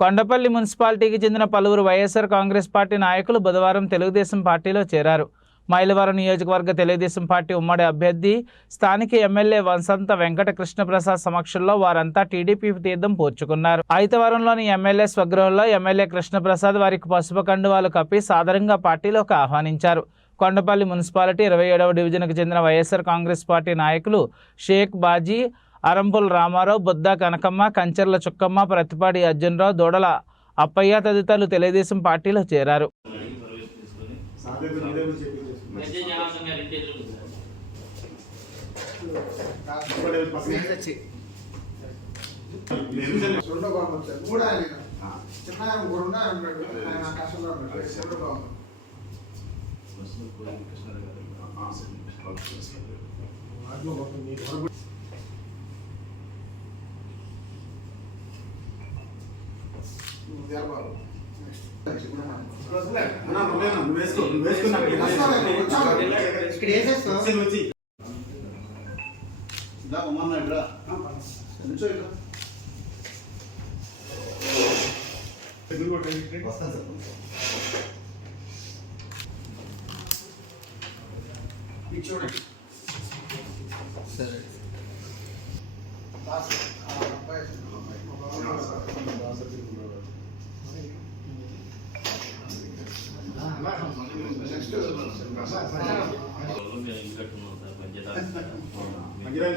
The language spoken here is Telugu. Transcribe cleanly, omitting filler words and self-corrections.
కొండపల్లి మున్సిపాలిటీకి చెందిన పలువురు వైఎస్ఆర్ కాంగ్రెస్ పార్టీ నాయకులు బుధవారం తెలుగుదేశం పార్టీలో చేరారు. మైలవరం నియోజకవర్గ తెలుగుదేశం పార్టీ ఉమ్మడి అభ్యర్థి స్థానిక ఎమ్మెల్యే వసంత వెంకట కృష్ణప్రసాద్ సమక్షంలో వారంతా టీడీపీ తీర్థం పోర్చుకున్నారు. ఐతవరంలోని ఎమ్మెల్యే స్వగృహంలో ఎమ్మెల్యే కృష్ణప్రసాద్ వారికి పసుపు కండువాలు కప్పి సాదరంగా పార్టీలోకి ఆహ్వానించారు. కొండపల్లి మున్సిపాలిటీ 27వ డివిజన్కు చెందిన వైఎస్ఆర్ కాంగ్రెస్ పార్టీ నాయకులు షేక్ బాజీ, అరంపుల రామారావు, బుద్దా కనకమ్మ, కంచర్ల చుక్కమ్మ, ప్రతిపాడి అర్జునరావు, దూడల అప్పయ్య తదితరులు తెలుగుదేశం పార్టీలో చేరారు. చూడండి సరే మంచిగా